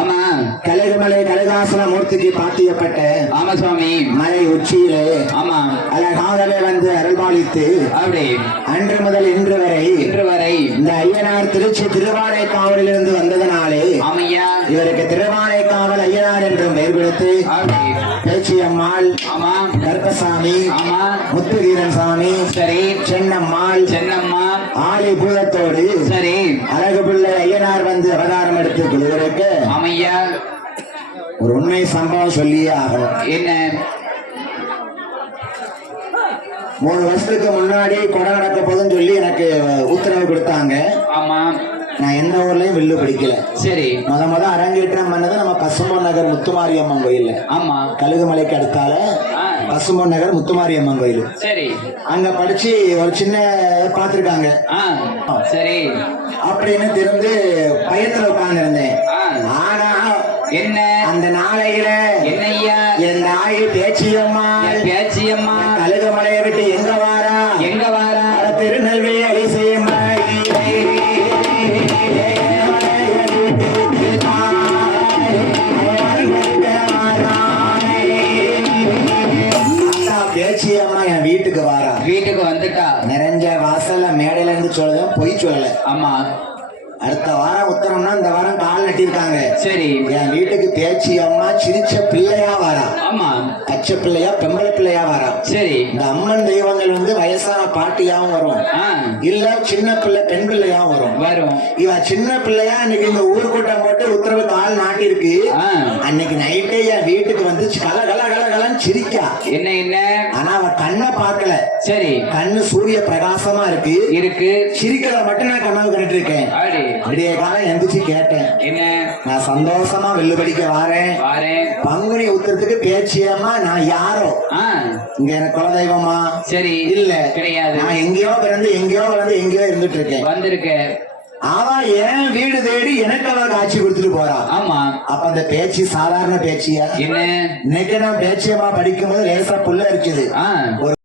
ஆமா, கழுகுமலை கழுகாசன மூர்த்திக்கு பாத்தியப்பட்ட ஆமா சுவாமி, மலை உச்சியிலே ஆமா அழகாகவே வந்து அருள்பாலித்து அப்படி அன்று முதல் இன்று வரை இந்த ஐயனார் திருச்சி திருவானைக்காவலிலிருந்து வந்ததனாலே ஆமையா இவருக்கு திருவானைக்காவல் ஐயனார் என்றும் பெயர் கொடுத்து அப்படி பேச்சியம்மாள், ஆமா கருப்பசாமி, ஆமா முத்துவீரன் சாமி, சரி சென்னம்மாள், சென்னம்மா ஆலி பூதத்தோடு சரி அழகு பிள்ளை ஐயனார் வந்து அவதாரம் எடுத்து கொள்வதற்கு ஆமையா ஒரு உண்மை சம்பவம் சொல்லியே ஆகணும். என்ன? 3 வருஷத்துக்கு முன்னாடி கொடை நடக்க போதுன்னு சொல்லி எனக்கு உத்தரவு கொடுத்தாங்க. ஆமா நான் எந்த ஊர்லயும் வில்லு பிடிக்கல. சரி முத அரங்கேற்றம் பண்ணது நம்ம பசும்பொன் நகர் முத்துமாரியம்மன் கோயில். ஆமா கழுகுமலைக்கு அடுத்தால பசும்பொன் நகர் முத்துமாரியம்மன் கோயில். சரி அங்க படிச்சு ஒரு சின்ன பார்த்திருக்காங்க சரி அப்படின்னு தெரிந்து பயத்துல உட்கார்ந்து இருந்தேன். ஆனா என்ன அந்த நாளையில என்னையா என் நாய் பேச்சியம்மா கழுகுமலையை விட்டு எங்க வாரா திருநெல்வேலி பேச்சியம்மா என் வீட்டுக்கு வந்துட்டா. நிறைஞ்ச வாசல்ல மேடையில இருந்து சொல்லுதேன், பொய் சொல்லல. ஆமா அடுத்த வாரம் உத்தரம்னா இந்த வாரம் கால் நட்டிருக்காங்க. சரி என் வீட்டுக்கு பேச்சி அம்மா சிரிச்ச பிள்ளையா வாரா. ஆமா பச்சை பிள்ளையா பெம்பளை பிள்ளையா வாரா. சரி இந்த அம்மன் தெய்வங்கள் வந்து வயசான பாட்டியாவும் வரும், இல்ல சின்ன பிள்ளை பெண் பிள்ளையாவும் வரும். இவ சின்ன பிள்ளையா இன்னைக்கு இந்த ஊர் கூட்டம் போட்டு உத்தரவு கால் நாட்டிருக்கு. அன்னைக்கு நைட்டே என் வீட்டுக்கு வந்து கலன்னு சிரிக்கா. என்ன ஆனா அவ கண்ணை பார்க்கல. சரி கண்ணு சூரிய பிரகாசமா இருக்கு. சிரிக்கிறத மட்டும் நான் கண்ணாவு கண்டுட்டு இருக்கேன். விடிய காலம் எந்திரிச்சு கேட்டேன், என்ன? நான் சந்தோஷமா வெள்ளு படிக்க வாரேன். பங்குனி உத்தரத்துக்கு பேச்சியம்மா நான் யாரோ இங்க எனக்கு குலதெய்வமா? சரி இல்ல கிடையாது. நான் எங்கேயோ பிறந்து எங்கேயோ வளர்ந்து எங்கேயோ இருந்துட்டு இருக்கேன். வந்திருக்கேன். அவ என் வீடு தேடி எனக்கு அவ காட்சி கொடுத்துட்டு போறா. ஆமா அப்ப அந்த பேச்சு சாதாரண பேச்சியா? என்ன? இன்னைக்கு நான் பேச்சியம்மா படிக்கும் போது லேசா புள்ள இருக்குது.